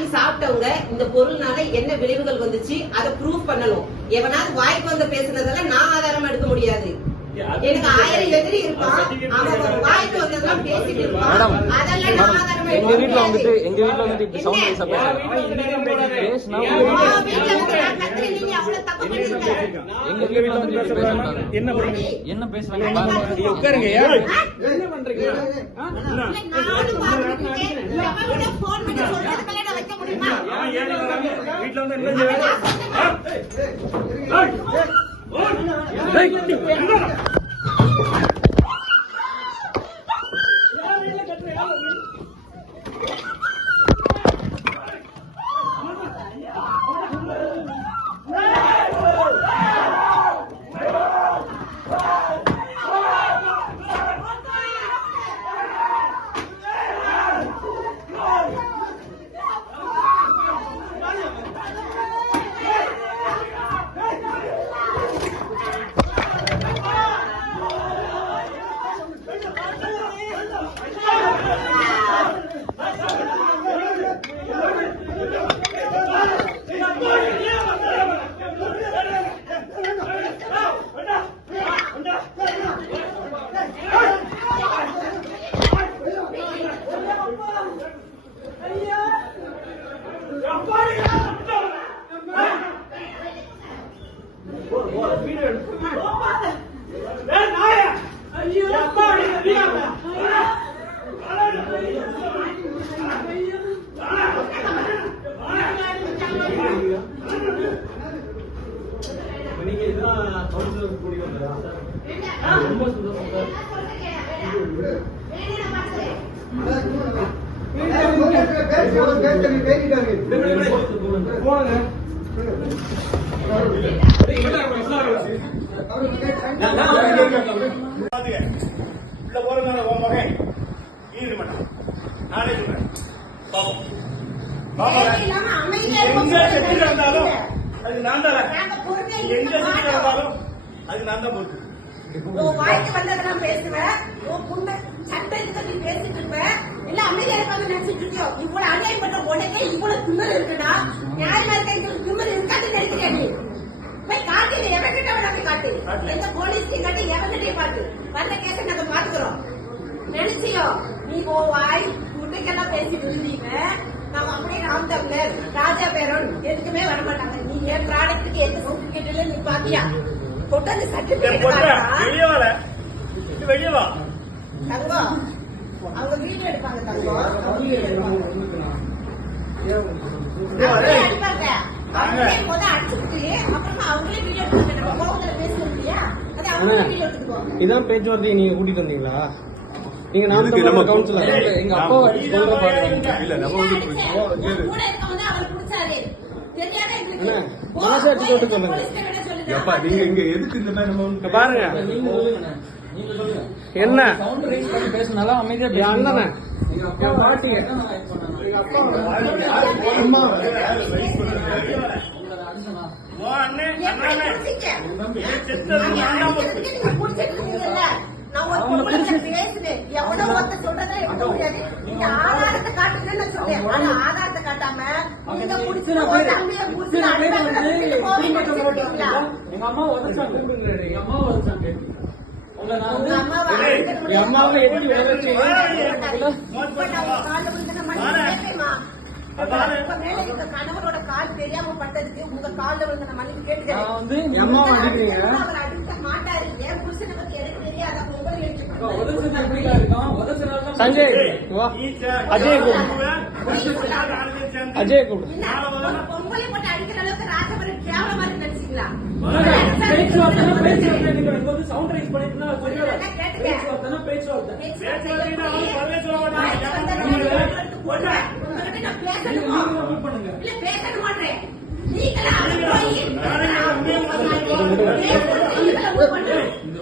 வாங்கி சாப்பிட்டவங்க இந்த பொருள்னால என்ன விளைவுகள் வந்துச்சு அதை ப்ரூவ் பண்ணணும். எவனாவது வாய்ப்பு வந்து பேசுனதெல்லாம் நான் ஆதாரமா எடுக்க முடியாது. எனக்கு 1000 எதிரி இருப்பான், அவன் வாய்ப்பு வந்ததெல்லாம் பேசிட்டு இருப்பான், அதெல்லாம் நான் ஆதாரமா எடுக்க முடியாது. எங்க வீட்ல வந்து இப்படி சவுண்ட் ரைஸா பேசுனா நீங்க அவ்வளவு தப்பு பண்ணிருக்கீங்க. எங்க வீட்ல வந்து இப்படி பேசுறாங்க. என்ன பேசுறாங்க பாருங்க. உட்காருங்க. என்ன பண்றீங்க? நானும் பாத்துட்டு எவனோட போன் பண்ணி சொல்றதுக்கெல்லாம் நான் வைக்க முடியுமா? வீட்ல வந்து என்ன வாய்க்கு வந்ததெல்லாம் பேசுவேன், சட்டத்துக்கு பேசிட்டு இருப்பேன், இல்ல அமைதியா இருக்காங்க நினைச்சிட்டு இருக்கியோ. இவ்வளவு அநியாயம் பண்ண உடனே இவ்வளவு திமிர் இருக்குன்னா நியாயமா இருக்க திமிர் இருக்காது நினைக்கிறேன். நீ போய் காட்டு, எவன்கிட்ட போய் காட்டு, எந்த போலீஸ்டையும் காட்டு, எவன்கிட்டையும் காட்டு. வந்த கேஸை நாங்க பாத்துக்கிறோம். நினைச்சியோ நீ வாய் குட்டைக்கெல்லாம் பேசிட்டு இருந்தீங்க. நாம அப்படியே ராம் தமிழர், ராஜா பேரன் எதுக்குமே வரமாட்டாங்க. நீ என் ப்ராடக்ட்டுக்கு எந்த சர்டிபிகேட்ல நீ பாத்தியா? கொண்டாந்து சர்டிபிகேட் வெளியவா தங்கம், அவங்க வீடியோ எடுப்பாங்க தங்கம், அவங்க வீடியோ எடுப்பாங்க. அவங்களே முத அடிச்சுட்டு அப்புறமா அவங்களே வீடியோ எடுப்பாங்க. நம்ம கோவத்துல பேசுவோம் இல்லையா, அது அவங்களே வீடியோ எடுத்துக்குவாங்க. இதான் பேச்சுவார்த்தையை நீங்க கூட்டிட்டு வந்தீங்களா? நீங்க நம்ம கவுன்சிலர் எங்க அப்பா இல்ல நம்ம வந்து கூட இருக்கவங்க அவர் குடிச்சாரு தெரியாத எங்களுக்கு மனசாட்சி தொட்டு சொல்லுங்க. எப்பா நீங்க இங்க எதுக்கு இந்த மாதிரி நம்ம பாருங்க என்ன சவுண்ட் ரைஸ் பண்ணி பேசினாலும் அமைதியா என் அண்ணனை என் பாட்டிங்க அம்மா நான் ஒரு பொம்பளை பேசுனேன், எவ்வளவு ஒருத்த சொல்றதா எடுக்க முடியாது. நீங்க ஆதாரத்தை காட்டுங்கன்னு சொன்னேன். ஆனா ஆதாரத்தை காட்டாம நீங்க முடிச்சு ஒரு தம்பியை முடிச்சு எங்க அம்மா உதச்சாங்க. எங்க அம்மா உதச்சாங்க. உங்க நான் வந்து என் அம்மாவை எப்படி உதச்சீங்க? கணவரோட கால் தெரியாம பட்டதுக்கு உங்க கால்ல விழுந்த நான் மன்னிப்பு கேட்டு நான் வந்து என் அம்மாவை அடிக்கிறீங்க. அவர் அடிக்க மாட்டாரு. என் புருஷனை பத்தி எனக்கு தெரியாது. அப்ப உங்களை உதச்சது எப்படியா இருக்கும்? உதச்சனால சஞ்சய் வா, அஜய் கூப்பிடு, அஜய் கூப்பிடு. பொங்கலை போட்டு அடிக்கிற அளவுக்கு ராஜபுரம் கேவலமா நினைச்சீங்களா? பேச்சுவார்த்தை நீங்க வந்து சவுண்ட் ரைஸ் பண்ணிட்டு பேச்சுவார்த்தை பண்ணுங்க.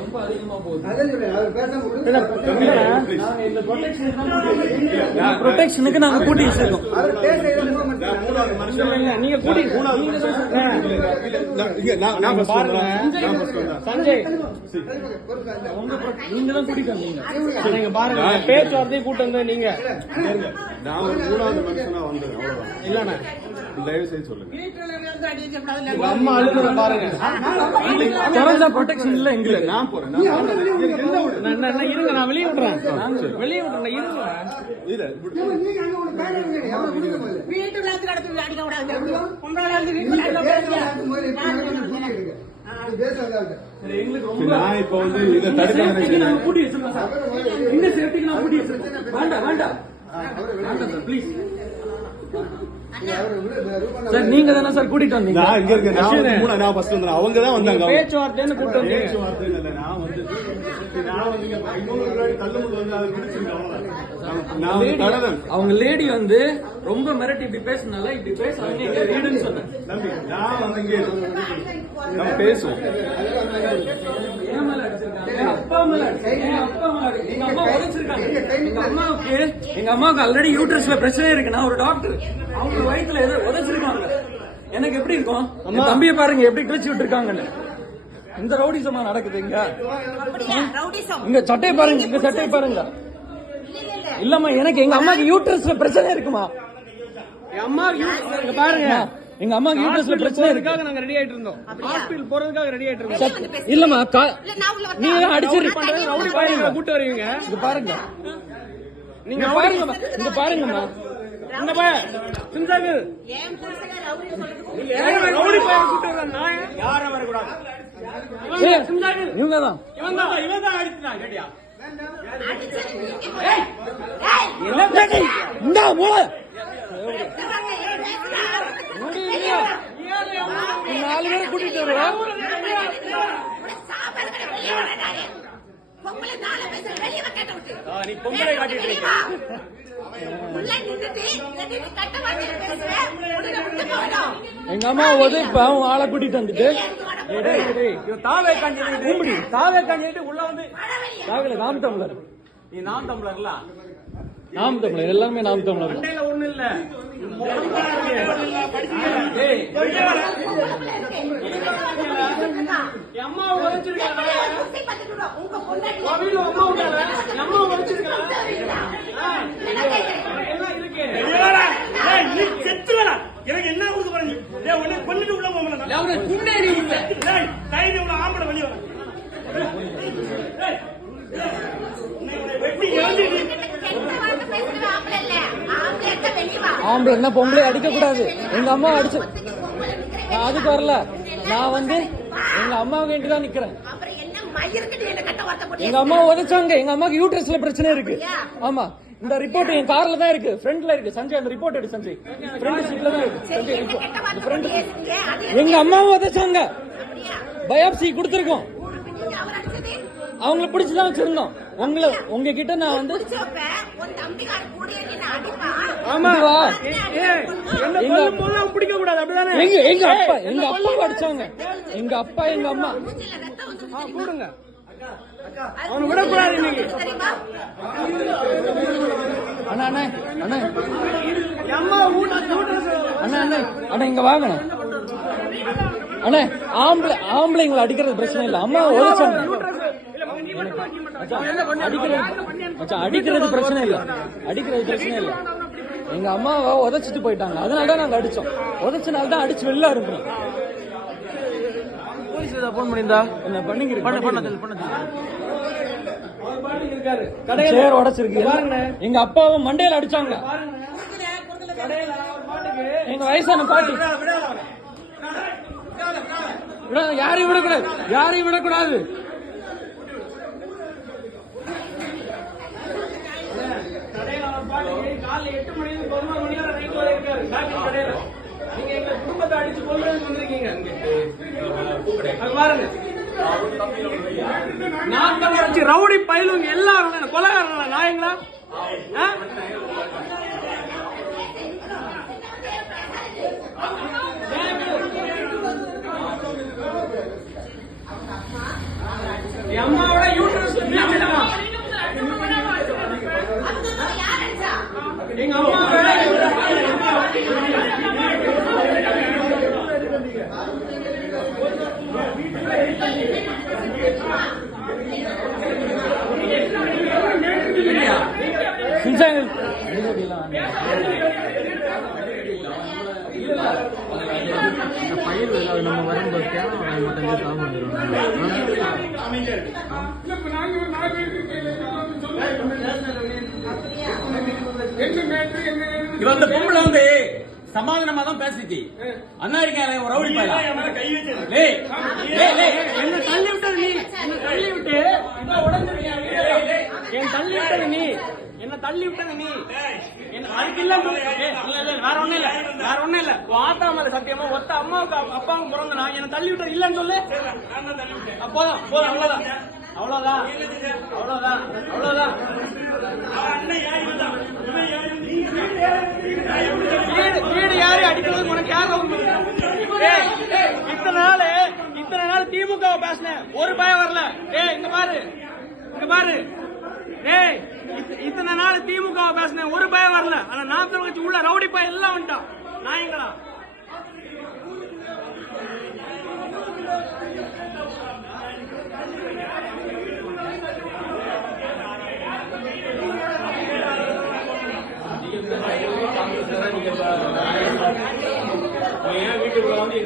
ரொம்ப அதிகமா போகுது. நாங்க இந்த ப்ரொடெக்ஷனுக்கு நாங்க கூட்டி வச்சிருக்கோம். நீங்க கூட்டி பாருங்க சஞ்சய், நீங்க தான் கூட்டிட்டு வந்தீங்க. நீங்க பாருங்க பேச்சுவார்த்தையை கூட்டு வந்த நீங்க நான் ஒரு 3வது மனுஷனா வந்தேன், அவ்வளவுதான். இல்லண்ணா தயவு செய்து சொல்லுங்க. உங்க அம்மா அழுகுறத பாருங்க. குறைஞ்ச ப்ரொடெக்ஷன் இல்ல எங்க. நான் போறேன். என்ன இருங்க, நான் வெளியே விடுறேன். வெளியே விடுறேன் இருங்க. இல்ல வீட்டுல இருந்து கடத்தி அடிக்க கூடாது. பொம்பளை இருந்து வீட்டுல எங்களுக்கு ரொம்ப நான் இப்ப வந்து இதை தடுக்க நாங்க கூட்டி வச்சிருக்கோம் சார். இந்த சேஃப்டிக்கு நான் கூட்டி வச்சிருக்கேன். வேண்டாம் வேண்டாம் சார், ப்ளீஸ் சார். நீங்க தானே சார் கூட்டிட்டு வந்தீங்க? நான் இங்க இருக்கேன். நான் ஃபர்ஸ்ட் வந்தேன், அவங்க தான் வந்தாங்க. பேச்சுவார்த்தைன்னு கூட்டு வந்தீங்க. பேச்சுவார்த்தை இல்ல, நான் வந்து இன்னொரு தள்ளுமுள்ள வந்து அதை பிடிச்சிருக்கேன், அவ்வளவுதான். நான் வந்து கடவுள். அவங்க லேடி வந்து ரொம்ப மிரட்டி இப்படி பேசினால இப்படி பேசுறாங்க, எங்க வீடுன்னு சொன்னேன். நம்பி நான் வந்து இங்கே நம்ம பேசுவோம். என் மேல அடிச்சிருக்காங்க, என் அப்பா மேல அடிச்சிருக்காங்க, என் அப்பா மேல அடிச்சிருக்காங்க, எங்க அம்மா உதைச்சிருக்காங்க. எங்க அம்மாவுக்கு ஆல்ரெடி யூட்ரஸ்ல பிரச்சனை இருக்கு. நான் ஒரு டாக்டர். அவங்க வயித்துல ஏதோ உதைச்சிருக்காங்க. எனக்கு எப்படி இருக்கும்? என் தம்பியை பாருங்க எப்படி கிழிச்சு விட்டுருக்காங்கன்னு. இந்த ரவுடிசமா நடக்குது இங்க. இங்க சட்டையை பாருங்க, இங்க சட்டையை பாருங்க. இல்லம்மா, எனக்கு எங்க அம்மாக்கு யூட்ரஸ்ல பிரச்சனை இருக்குமா? என் அம்மா பாருங்க, எங்க அம்மாக்கு யூட்ரஸ்ல பிரச்சனை இருக்கு. நாங்க ரெடி ஆயிட்டு இருந்தோம். ஹாஸ்பிடல் போறதுக்காக ரெடி ஆயிட்டு இருக்கோம். இல்லம்மா, நீங்க அடிச்சிரு ரவுடி பாருங்க, கூட்டு வருவீங்க. இங்க பாருங்க, நீங்க பாருங்க, இங்க பாருங்கம்மா. இந்த பையன் சிந்தாக்கு ரவுடி பையன் கூட்டு வர நான் யாரும் வரக்கூடாது. இவங்கதான் இவன் தான் அடிச்சான். கேட்டியா என்ன பேட்டி? இந்த மூளை 4 பேரை கூட்டிட்டு வருவோம். நீ பொம்பளை காட்டிட்டு இருக்க. எங்க அம்மா இப்ப அவங்க ஆளை கூட்டிட்டு வந்துட்டு தாவே காண்டிட்டு உள்ள வந்து நாம் தமிழர், நீ நாம் தமிழர்ல நாம் தமிழர், எல்லாமே நாம் தமிழர். ஒண்ணு இல்ல. அம்மா உழைச்சிருக்காங்க, அம்மா உழைச்சிருக்காங்க. எனக்கு என்ன ஊருக்கு போறீங்க? உடனே கொண்டுட்டு உள்ள போங்க. குண்டேரி உள்ள கைது உள்ள ஆம்பளை வெளியே ஆம்பளை என்ன பொம்பளை அடிக்க கூடாது. எங்க அம்மா அடிச்சு அதுக்கு வரல. நான் வந்து எங்க அம்மா வேண்டி தான் நிக்கிறேன். எங்க அம்மா உதைச்சாங்க. எங்க அம்மாக்கு யூட்ரஸ்ல பிரச்சனை இருக்கு. ஆமா, இந்த ரிப்போர்ட் என் கார்ல தான் இருக்கு, ஃப்ரண்ட்ல இருக்கு. சஞ்சய் அந்த ரிப்போர்ட் எடு சஞ்சய், ஃப்ரண்ட் சீட்ல தான் இருக்கு. சஞ்சய் ரிப்போர்ட். எங்க அம்மாவை உதைச்சாங்க, பயாப்சி கொடுத்துருக்கோம். அவங்கள பிடிச்சுதான் வச்சிருந்தோம். உங்ககிட்ட நான் வந்து பிடிக்க கூடாது, அப்படிதானே? எங்க அப்பா அடிச்சாங்க. எங்க அப்பா எங்க அம்மா கூடுங்க, அவனை விடக்கூடாது இன்னைக்கு. அண்ணா அண்ணா அண்ணா அம்மா அண்ணா அண்ணா அண்ணா இங்க வாங்க அண்ணா. ஆம்பளைங்களை அடிக்கிறது பிரச்சனை இல்ல. அம்மா உழைச்சாங்க. அடிக்கிறது பிரச்சனை இல்ல, அடிக்கிறது பிரச்சனை இல்ல. எங்க அம்மாவை உதைச்சிட்டு போயிட்டாங்க, அதனாலதான் நாங்க அடிச்சோம். உதைச்சனால்தான் அடிச்சு வெளில இருக்கணும். போன் பண்ணிருந்தா என்ன சேர் உடைச்சிருக்கு. எங்க அப்பாவை மண்டையில அடிச்சாங்க. எங்க வயசான பாட்டி யாரையும் விடக்கூடாது, யாரையும் விடக்கூடாது. காலைல 8 மணிக்கு 11 மணி வரை நைட் வரை இருக்காரு டாக்டர் கடையில. நீங்க எங்க குடும்பத்தை அடிச்சு கொல்றதுக்கு வந்திருக்கீங்க. பாருங்க, நான் தான் அடிச்சு ரவுடி பயிலுங்க எல்லாரும் கொலைகாரங்களா, நாயங்களா? அம்மா அமைதியா இருக்கு. இவன் அந்த பொம்பளை வந்து சமாதானமா தான் பேசிச்சு. அண்ணா இருக்காரு ஒரு ரவுடி பையன். என் மேல கை வச்சது. லேய் லேய் லேய் என்ன தள்ளி விட்டது நீ, என்ன தள்ளி விட்டு இதான் உடஞ்சிருக்கியா? என் தள்ளி விட்டது நீ, என்ன தள்ளி விட்டது நீ. அதுக்கு இல்ல வேற ஒண்ணும் இல்ல, வேற ஒண்ணும் இல்ல. ஆத்தா மேல சத்தியமா ஒத்த அம்மாவுக்கு அப்பாவுக்கு பிறந்த நான் என்ன தள்ளி விட்டது இல்லன்னு சொல்லு. போதும் போதும், அவ்வளவுதான் அவ்வளவுதான் அவ்வளவுதான் அவ்வளவுதான். அண்ணன் யாரு வந்தா? இவன் யாரு? நீங்க வீடு யாரு அடிக்கிறது உனக்கு யாரு? இத்தனை நாள் திமுக பேசினேன், ஒரு பயம் வரல. இங்க பாரு இங்க பாரு. இத்தனை நாள் திமுக பேசினேன், ஒரு பயம் வரல. ஆனா நாற்பது வச்சு உள்ள ரவுடி பையன் எல்லாம் வந்துட்டான். நாயங்களா வீட்டுக்குள்ள வந்து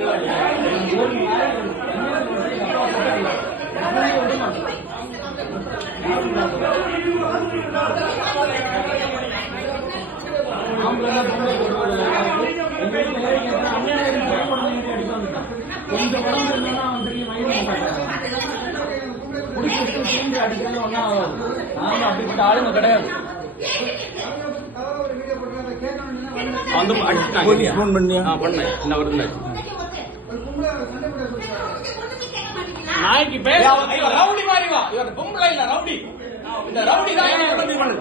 கொஞ்சம் உடம்பு இருந்தாலும் அவன் திரும்பி அடிக்கிறது ஒன்னும் ஆகாது. நாம அப்படிப்பட்ட ஆளுங்க கிடையாது. வந்து அடிச்சுட்டாங்க. ஃபோன் பண்ணியா? பண்ணேன். இந்த வருது நாய்க்கு பேச ரவுடி மாதிரி வா. இவர் பொம்பளை இல்ல, ரவுடி. இந்த ரவுடி தான்.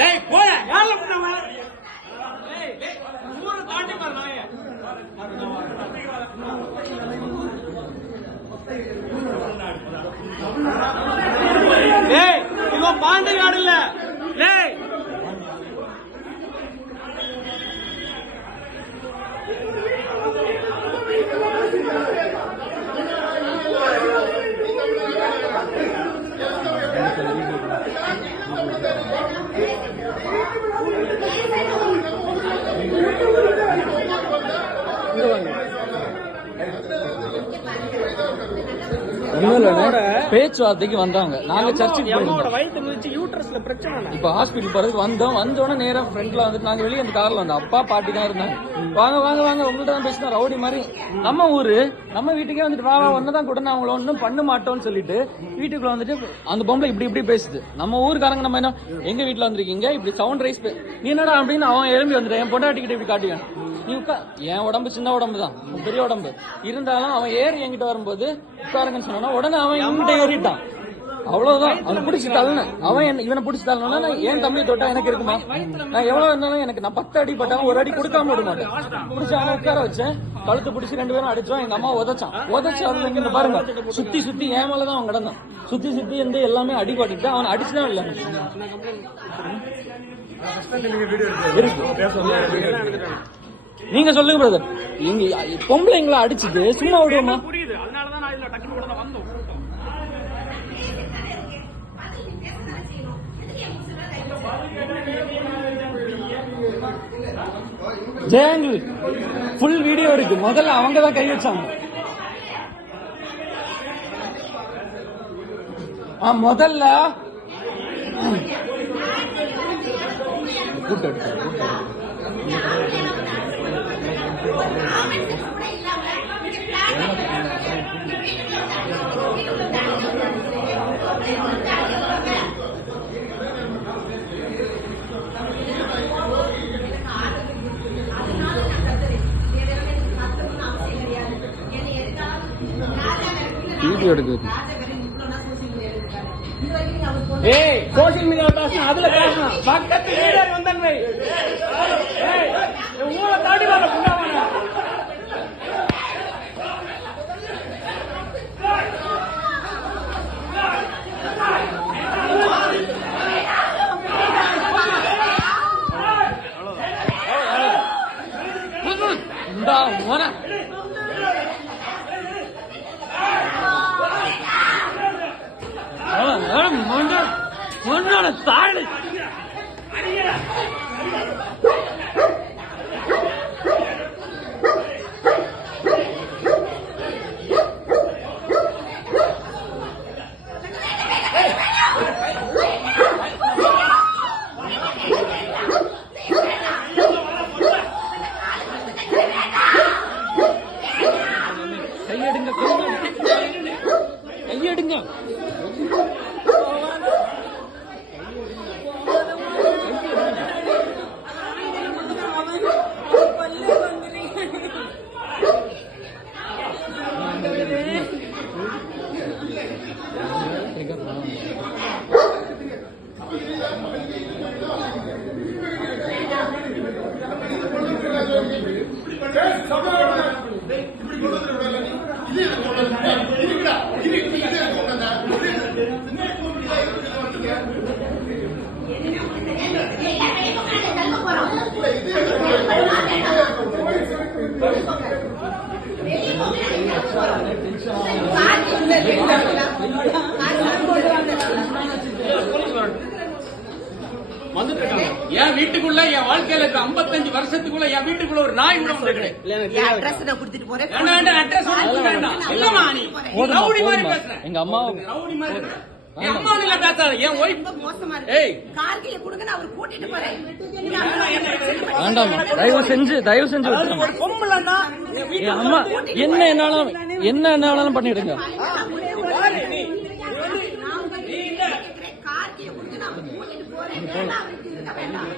லேய் போய யாரல பண்ணவ? ஊரை தாண்டி பாரு நாய. இவன் பாண்டிகாடு இல்ல. பேச்சுவார்த்தைக்கு வந்தாங்க. நாங்க சர்ச்சுக்கு இப்ப ஹாஸ்பிட்டல் போறதுக்கு வந்தோம். வந்தோடனே நேரா ஃப்ரெண்ட்ல வந்துட்டு நாங்க வெளியே அந்த கார்ல வந்தோம். அப்பா பாட்டி தான் இருந்தாங்க. வாங்க வாங்க வாங்க உங்கள்ட்ட தான் பேசினா ரவுடி மாதிரி. நம்ம ஊரு நம்ம வீட்டுக்கே வந்துட்டு வா ஒன்னதான் கூட நான் அவங்கள ஒன்னும் பண்ண மாட்டோம்னு சொல்லிட்டு வீட்டுக்குள்ள வந்துட்டு அந்த பொம்பளை இப்படி பேசுது. நம்ம ஊருக்காரங்க நம்ம என்ன எங்க வீட்டுல வந்திருக்கீங்க இப்படி சவுண்ட் ரைஸ் நீ என்னடா அப்படின்னு அவன் எழும்பி வந்துட்டு என் பொண்டாட்டிக்கிட்ட இப்படி காட்டிக்கான். நீ என் உடம்பு சின்ன உடம்பு தான், பெரிய உடம்பு இருந்தாலும் அவன் ஏறி என்கிட்ட வரும்போது உட்காருங்கன்னு சொன்னா உடனே அவன் என்கிட்ட ஏறிட்டான். அவ்வளவுதான். அவன் பிடிச்சி தள்ளன. அவன் இவனை பிடிச்சி தள்ளனா என் தம்பியை தொட்டா எனக்கு இருக்குமா? நான் எவ்வளவு இருந்தாலும் எனக்கு நான் 10 அடி பட்டாலும் ஒரு அடி கொடுக்காம விட மாட்டேன். பிடிச்சி அவன் உட்கார வச்சேன். கழுத்து பிடிச்சி 2 பேரும் அடிச்சோம். எங்க அம்மா உதச்சான். அதுல இங்க பாருங்க சுத்தி ஏன் மேலதான் அவன் கிடந்தான். சுத்தி இருந்து எல்லாமே அடிபட்டு அவன் அடிச்சுதான் இல்ல. நீங்க சொல்லுங்க பிரதர். இங்க பொம்பளைங்களை அடிச்சுட்டு சும்மா விடுவோமா? புரியுது. அதனாலதான் நான் இதுல டக்குனு கூட வந்தோம். ஜெயங்கிள் ஃபுல் வீடியோ இருக்கு. முதல்ல அவங்க தான் கை வச்சாங்க. முதல்ல வீடியோ எடுக்குது. சோசியல் மீடியா பேசணும், அதுல பேசணும். பக்கத்து வீரர் வந்தன்மை ஊரை தாண்டி வர புண்ணாவான தாழ் இந்த 55 வருஷத்துக்குள்ள என் வீட்டுக்குள்ள ஒரு நாய் கூட வந்திருக்கு. என் அட்ரஸ் நான் கொடுத்துட்டு போறேன். அட்ரஸ் வேண்டாம். இல்லம்மா நீ ரவுடி மாதிரி பேசுற. எங்க அம்மா ரவுடி மாதிரி பேசுற. என் அம்மா நீங்க பேசாத. என் ஒய்ஃப் ரொம்ப மோசமா ஏய். இருக்கு. கார்கில கொடுங்க, நான் அவர் கூட்டிட்டு போறேன். வேண்டாம், தயவு செஞ்சு அதாவது ஒரு பொம்பளைன்னா என் அம்மா என்ன என்னாலும் பண்ணிடுங்க. கார்கில கொடுங்க, நான் அவர் கூட்டிட்டு போறேன். வேண்டாம், அவருக்கு இருக்க வேண்டாம்.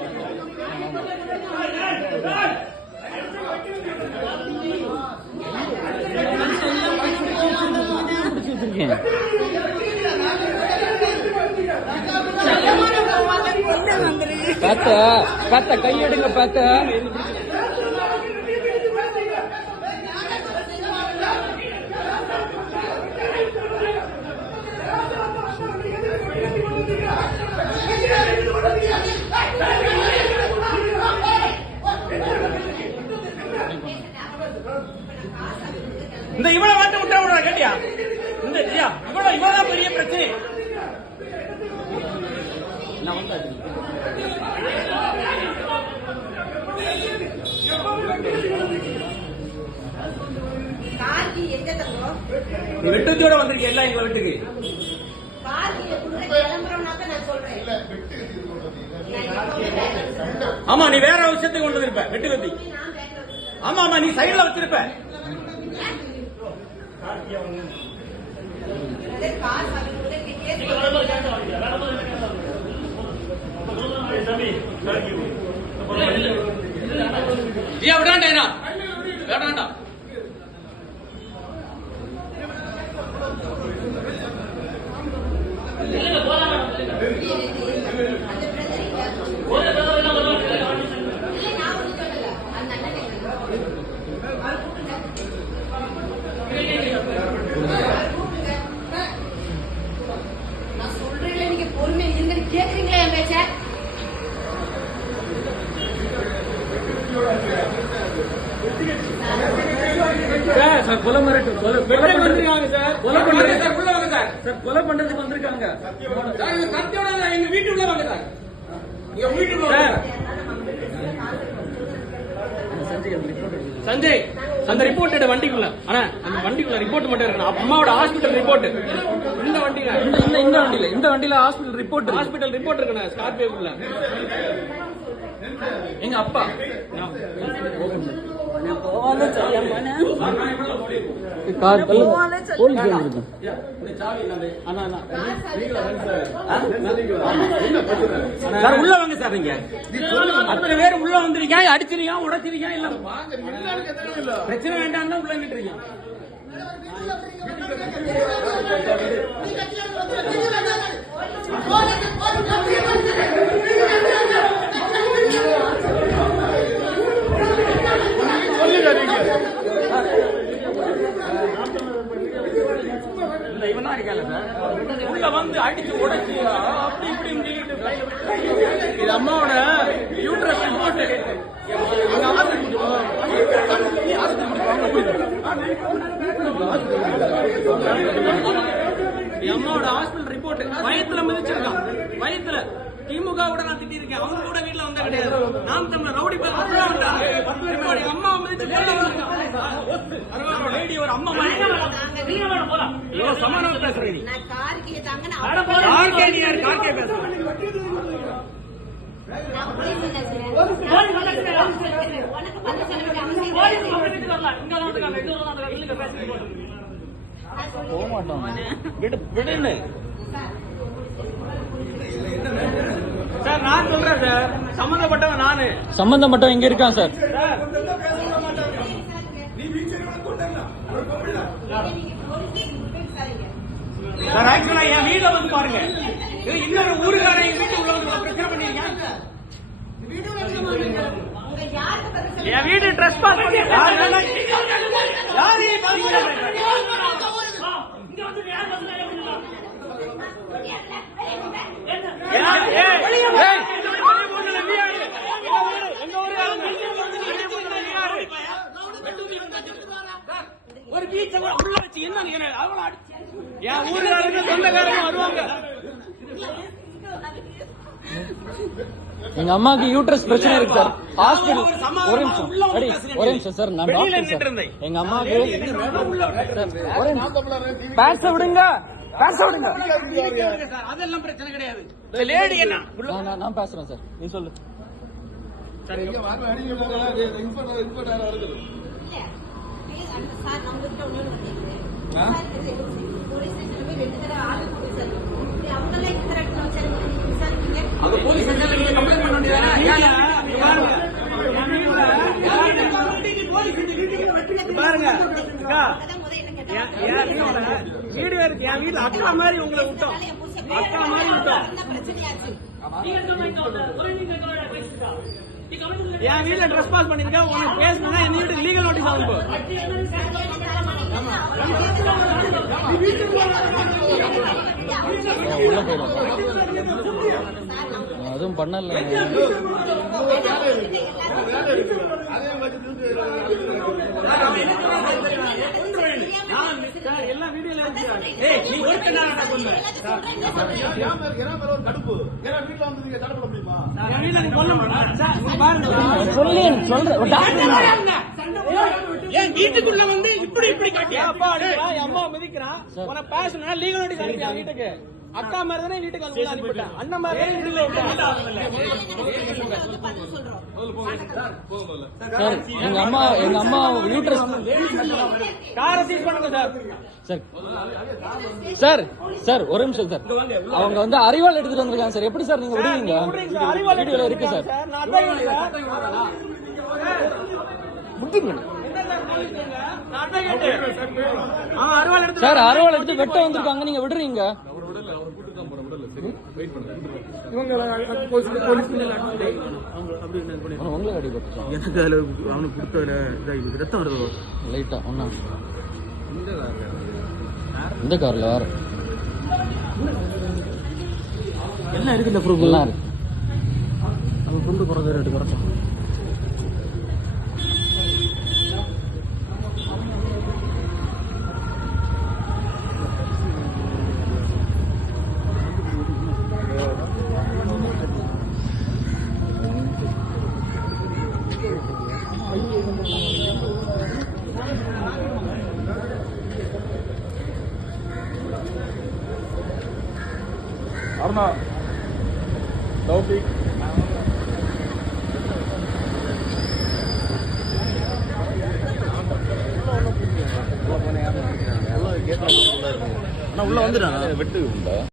பாத்த கையெடுங்க பாத்த. இந்த இவளை வந்து விட்டா விடுறா கேட்டியா? இந்த இவதான் பெரிய பிரச்சனை. கார்கி எங்க தங்கம்? நீ வெட்டுத்தியோட வந்திருக்க எல்லாம் எங்க வீட்டுக்கு. கார்கில கொடுங்க, கிளம்புறோம்னாக்க நான் சொல்றேன். ஆமா நீ வேற விஷயத்துக்கு கொண்டு வந்திருப்ப. வெட்டு கத்தி. ஆமா நீ சைடுல வச்சிருப்ப. வேண்டாண்டா. நான் சொல்றேன், நீங்க பொறுமையா இருங்க. கேக்குறீங்களா என் பேச்ச? சார் கொலை மிரட்டு கொலை வந்திருக்காங்க சார். கொலை பண்றது சார். உள்ள வாங்க சார். சார் கொலை பண்றதுக்கு வந்திருக்காங்க. சார் இவங்க கத்தியோட எங்க வீட்டுக்குள்ள வாங்க சார். எங்க வீட்டுக்குள்ள வாங்க. சஞ்சய் அந்த ரிப்போர்ட் வண்டிக்குள்ள. ஆனா அந்த வண்டிக்குள்ள ரிப்போர்ட் மட்டும் இருக்கணும். அம்மாவோட ஹாஸ்பிட்டல் ரிப்போர்ட் இந்த வண்டியில இந்த வண்டியில ஹாஸ்பிட்டல் ரிப்போர்ட் இருக்கணும். ஸ்கார்பியோக்குள்ள எங்க அப்பா சார் உள்ள வாங்க சார். நீங்க அத்தனை பேர் உள்ள வந்திருக்கீங்க. அடிச்சிருக்கீங்க, உடைச்சிருக்கீங்க. இல்ல பிரச்சனை வேண்டாம் தான் உள்ள இருக்கீங்க. இவனா இருக்கால சார். உள்ள வந்து அடிச்சு உடைச்சு அப்படி இப்படி இது அம்மாவோட யூட்ரஸ் ரிப்போர்ட். அம்மாவோட ஹாஸ்பிட்டல் ரிப்போர்ட். வயத்துல மிதிச்சிருக்கான். வயத்துல திமுக கூட நான் திட்டிருக்கேன். அவங்க கூட வீட்டுல வந்தா கிடையாது. நாம் தமிழர் ரவுடி பேர் அம்மா மிதிச்சு ஒரு அம்மா சமாதானம் பேசுறேன். நான் கார்கில தாங்க, நான் கார்கே பேசுறேன். உனக்கு வந்து போக மாட்டோம். விடுன்னு சார் நான் சொல்றேன் சார். சம்பந்தப்பட்டவன் நானு. சம்பந்தப்பட்டவன் எங்க இருக்கான் சார்? சார் ஆக்சுவலா என் வீட்டுல வந்து பாருங்க. இன்னொரு ஊருக்காரன் எங்க வீட்டு உள்ளவங்க பிரச்சனை பண்ணிருக்கேன். என் வீடு ட்ரெஸ் பாஸ் பண்ணி ஒரு பீச்ச உள்ள வச்சு என்ன என் ஊருக்காரங்க சொந்தக்காரங்க வருவாங்க. எங்க அம்மாக்கு யூட்ரஸ் பிரச்சனை இருக்கு சார். ஹாஸ்பிடல் ஒரு சமாதானமா ஒரு நிமிஷம் உள்ள வந்து அடி, பேசுங்க. ஒரு நிமிஷம் சார். நான் வெளியில டாக்டர் நின்னுட்டு சார். இருந்தேன். எங்க அம்மாக்கு உள்ள வந்து- ஒரு நிமிஷம். பேச விடுங்க, பேச விடுங்க. சார், அதெல்லாம் பிரச்சனை கிடையாது. இந்த லேடி என்ன நான் பேசுறேன் சார். நீ சொல்லு. இல்ல, please சார், நம்மகிட்ட ஒண்ணு போலீஸ் ஸ்டேஷன்ல போய் 2 தடவை ஆர்டர் போட்டு சார். அவங்களே இந்த தடவை விசாரிப்பீங்க. அது போலீஸ் ஸ்டேஷன்ல நீங்க கம்ப்ளைண்ட் பண்ண வேண்டியதானே? ஏங்க, பாருங்க. பாருங்க அக்கா, வீடியோ இருக்கு. என் வீட்டுல அக்கா மாதிரி உங்களை விட்டோம். அக்கா மாதிரி விட்டோம். பிரச்சனையாச்சு. என் வீட்டுல ட்ரெஸ் பாஸ் பண்ணிருக்க. உனக்கு பேசணும்னா என் வீட்டுக்கு லீகல் நோட்டீஸ் ஆகும். உள்ள போயிடும். அதுவும் பண்ணல. எல்லாம் வீடியோல இருக்கு. ஏய், நீ ஒருத்த நான் சொல்றேன். என் வீட்டுல நீ கொல்ல மாட்டேன். சார், இங்க பாருங்க. சொல்லி சொல்றேன். என் வீட்டுக்குள்ள வந்து இப்படி காட்டியா? அப்பா அடிக்கிறான், என் அம்மா மிதிக்கிறான். உனக்கு பேசணும்னா லீகல் நோட்டீஸ் அனுப்பியா வீட்டுக்கு? அக்கா மாதிரி தானே வீட்டுக்கு உள்ள அனுப்பிட்டேன். அண்ணன் மாதிரி தானே வீட்டுல விட்டேன். சார் எங்க அம்மா யூட்ரஸ் காரை சீஸ் பண்ணுங்க சார். சார் சார் சார் ஒரு நிமிஷம் சார். அவங்க வந்து அறிவாள் எடுத்துட்டு வந்திருக்காங்க சார். எப்படி சார் நீங்க விடுவீங்க? வீடியோல இருக்கு சார். நான் அதான் கேட்டேன். அவன் அருவாள் எடுத்து சார் அறுவாள் எடுத்து வெட்ட வந்திருக்காங்க. நீங்க விடுறீங்க? உங்களுக்கு அடிபட்டுச்சா? எனக்கு அதுல அவனுக்கு கொடுத்ததுல ரத்தம் வருது. லைட்டா ஒண்ணா இந்த கார்ல வேற எல்லாம் இருக்குல்ல ப்ரூஃப் எல்லாம் இருக்கு. அவன் கொண்டு போறது ரேட்டு குறைச்சோம். அருணா தௌபிக் உள்ள வந்துடுறாங்க வெட்டு உண்டா?